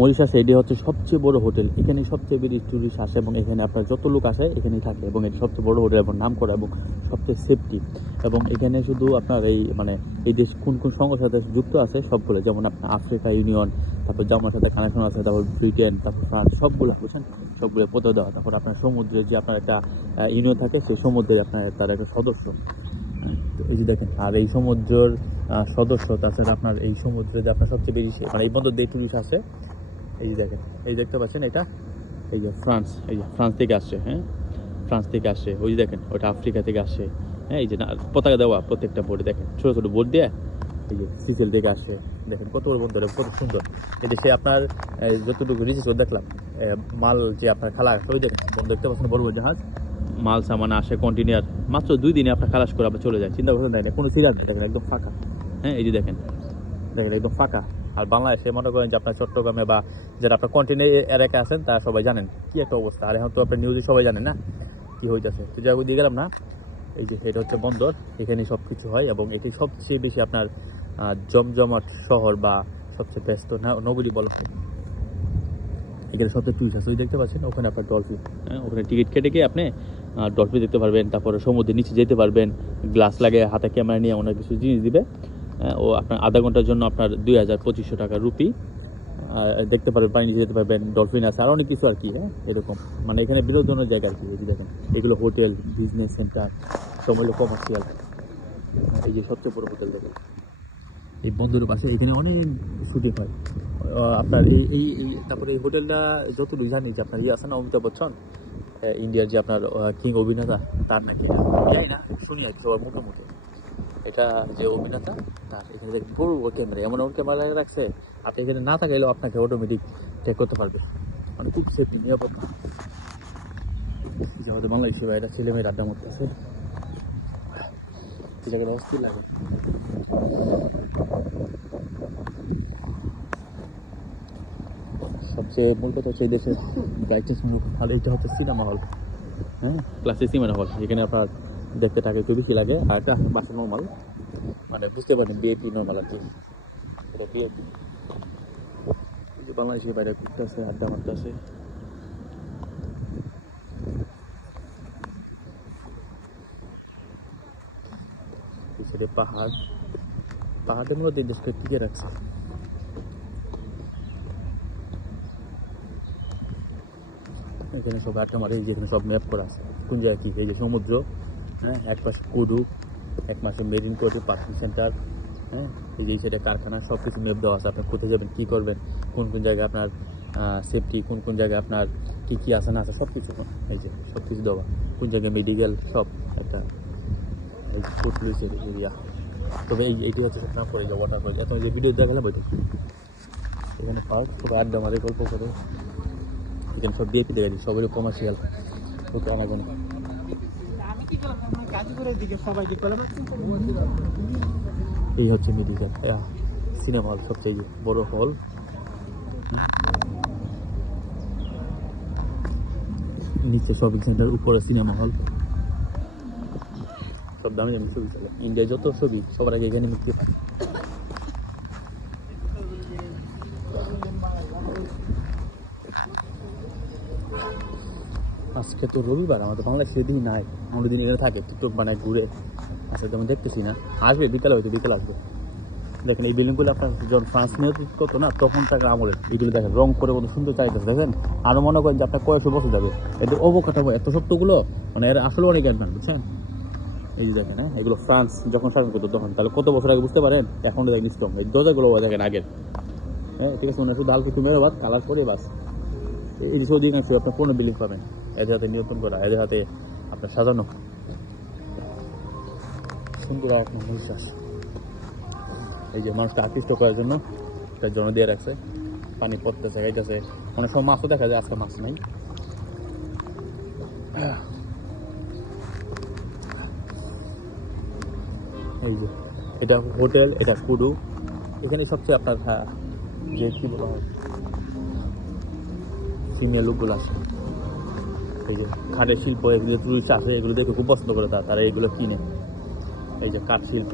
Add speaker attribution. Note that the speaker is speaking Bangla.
Speaker 1: মরিশাসে এটি হচ্ছে সবচেয়ে বড় হোটেল। এখানে সবচেয়ে বেশি টুরিস্ট আসে এবং এখানে আপনার যত লোক আসে, এখানেই থাকে এবং এটি সবচেয়ে বড় হোটেল এবং নাম করা এবং সবচেয়ে সেফটি এবং এখানে শুধু আপনার এই মানে এই দেশ কোন কোন সংঘের সাথে যুক্ত আছে সবগুলো যেমন আপনার আফ্রিকা ইউনিয়ন, তারপর জার্মার সাথে কানেকশন আছে, তারপর ব্রিটেন, তারপর ফ্রান্স, সবগুলো, বুঝছেন? সবগুলো পদ দেওয়া। তারপর আপনার সমুদ্রে যে আপনার একটা ইউনিয়ন থাকে, সেই সমুদ্রের আপনার তার একটা সদস্য। এই যে দেখেন, আর এই সমুদ্রের সদস্য, তাছাড়া আপনার এই সমুদ্রে যে আপনার সবচেয়ে বেশি মানে এই বন্দর দিয়ে টুরিস্ট আসে এই যে দেখেন এই দেখতে পাচ্ছেন এটা? এই যে ফ্রান্স এই যে ফ্রান্স থেকে আসছে হ্যাঁ? ফ্রান্স থেকে আসছে ওই যে দেখেন ওটা আফ্রিকা থেকে আসছে হ্যাঁ? এই যে না পতাকা দেওয়া প্রত্যেকটা বোর্ডে দেখেন ছোটো ছোটো বোর্ড দিয়ে এই যে সিসেল থেকে আসছে দেখেন কত বড় এবং কত সুন্দর। এই দেশে আপনার এই, যতটুকু রিসার্চ দেখলাম মাল যে আপনার খালা ওই দেখেন বন্ধ দেখতে পাচ্ছেন বড় বড় জাহাজ। মাল সামান আসে কন্টিনিউয়ার মাত্র দুই দিনে আপনার খালাস করে আবার চলে যায় চিন্তা করছেন তাই না কোনো সিরিয়াস নেই দেখেন একদম ফাঁকা। হ্যাঁ এই যে দেখেন দেখেন একদম ফাঁকা। আর বাংলাদেশে মনে করেন যে আপনার চট্টগ্রামে বা যারা আপনার কন্টিনে এলাকায় আছেন, তারা সবাই জানেন কি একটা অবস্থা। আর এখন তো আপনার নিউজে সবাই জানেন না কি হইতেছে। তো যাই দিয়ে গেলাম না। এই যে এটা হচ্ছে বন্দর, এখানে সব কিছু হয় এবং এটি সবচেয়ে বেশি আপনার জমজমাট শহর বা সবচেয়ে ব্যস্ত। না- নগরী বলা। এখানে সবচেয়ে টুরিস্ট আছে, ওই দেখতে পাচ্ছেন? ওখানে আপনার ডলফিন হ্যাঁ ওখানে টিকিট কেটে গিয়ে আপনি ডলফিন দেখতে পারবেন। তারপরে সমুদ্রের নিচে যেতে পারবেন। গ্লাস লাগে হাতে ক্যামেরা নিয়ে অনেক কিছু জিনিস দিবে। ও আপনার আধা ঘণ্টার জন্য আপনার দুই হাজার পঁচিশশো টাকা রুপি। দেখতে পারবেন পানি নিচে যেতে পারবেন ডলফিন আছে, আর অনেক কিছু আর কি হ্যাঁ এরকম। মানে এখানে বিনোদনের জায়গা আর কি দেখেন, এগুলো হোটেল বিজনেস সেন্টার হলো কমার্শিয়াল এই যে সবচেয়ে বড় হোটেল দেখেন। এই বন্দরের পাশে এখানে অনেক শুটিং হয়। আপনার এই এই তারপরে এই হোটেলটা যতটুকু জানি যে আপনার ইয়ে আছে না, অমিতাভ বচ্চন? ইন্ডিয়ার যে আপনার কিং অভিনেতা, তার নাকি জানি না, শুনি আর কি, সবার মুখে। এটা যে অভিনেতা তার এখানে বড় বড় ক্যামেরা এমন এমন ক্যামেরা রাখছে, আপনি এখানে না থাকলেও আপনাকে অটোমেটিক টেক করতে পারবে। মানে খুব সেফটি নিরাপত্তা যে আমাদের বাংলাদেশি ভাইরা, ছেলে মেয়ের আড্ডা মধ্যে আছে এই জায়গাটা অস্থির লাগে। সবচেয়ে মূল কথা হচ্ছে এই দেশের ব্রাইটেস্ট হল এইটা হচ্ছে সিনেমা হল হ্যাঁ? ক্লাসিক সিনেমা হল এখানে আপনার দেখতে টাকা একটু বেশি লাগে। আর একটা বাসা নর্মাল মানে বুঝতে পারেন বিএপি নর্মাল আর কি। এটা বাংলাদেশের বাইরে ঘুরতে আছে আড্ডা মারতে আছে পিছনে পাহাড়। পাহাড়ের মধ্যে দেশকে টিকে রাখছে। এখানে সব আটটা মারে যেখানে সব ম্যাপ করা আছে। কোন জায়গায় কি? এই যে সমুদ্র। হ্যাঁ এক পাশে কুডু এক মাসে মেরিন কোর্টে পার্কিং সেন্টার হ্যাঁ এই যে সাইডে কারখানা সব কিছু মেপ দেওয়া আছে। আপনার কোথায় যাবেন, কী করবেন, কোন কোন জায়গায় আপনার সেফটি কোন কোন জায়গায় আপনার কী কী আছে না আছে সব কিছু এই যে সব কিছু দেওয়া। কোন জায়গায় মেডিকেল সব একটা এরিয়া তবে এই, এইটি হচ্ছে নাম করে যে ওয়াটার এত যে ভিডিও দেখালাম ওইটা। এখানে পার্ক সবাই আড্ডা মারে, গল্প করে। এখানে সব বিএপি দেখা যায় সবাই কমার্শিয়াল ওকে, আনাগোনা। এই হচ্ছে মেডিকেল সিনেমা হল সবচেয়ে বড় হল। নিচে শপিং সেন্টার, উপরে সিনেমা হল। সব দামি দামি ছবি চলে। ইন্ডিয়ায় যত ছবি, সবার আগে এখানে মুক্তি পায়। আজকে তো রবিবার, আমাদের বাংলাদেশ সেদিন নাই আমাদের দিন এখানে থাকে, টিকটক বানায় ঘুরে আচ্ছা তেমন দেখতেছি না। আসবে, বিকালে হয়তো বিকেল আসবে। দেখেন, এই বিল্ডিংগুলো আপনার যখন ফ্রান্স নেতৃত্ব করতো না, তখন টাকা আমলের এইগুলো দেখেন, রং করে কত সুন্দর চাইতেছে, দেখেন। আরও মনে করেন যে আপনার কয়েকশো বছর যাবে। এদের অবকাঠামো এত শক্তগুলো মানে এর আসলে অনেক অ্যাডভান্স বুঝছেন? এই যে দেখেন হ্যাঁ এগুলো ফ্রান্স যখন শাসন করতো তখন, তাহলে কত বছর আগে বুঝতে পারেন? এখন দেখেন স্ট্রং এই দরজাগুলো দেখেন আগের। হ্যাঁ ঠিক আছে, মনে শুধু হালকা একটু মেরো বাদ কালার করে বাস। এই যে অধিকাংশ আপনার পুরনো বিল্ডিং পাবেন। এদের হাতে নিয়ন্ত্রণ করা, এদের হাতে আপনার সাজানো। সুন্দর আর একটা নিঃশ্বাস এই যে মানুষটা আকৃষ্ট করার জন্য একটা জন দিয়ে রাখছে। পানি পড়তেছে অনেক সময় মাছও দেখা যায়, আজকে মাছ নাই। এই যে, এটা হোটেল, এটা কুডু। এখানে সবচেয়ে আপনার হ্যাঁ যে কি বলা হয়? ফিমেল লোকগুলো আসে। এই যে কাঠের শিল্প, এগুলো টুরিস্ট আসে এগুলো দেখে খুব পছন্দ করে তারা তারা এগুলো কিনে। এই যে কাঠ শিল্প।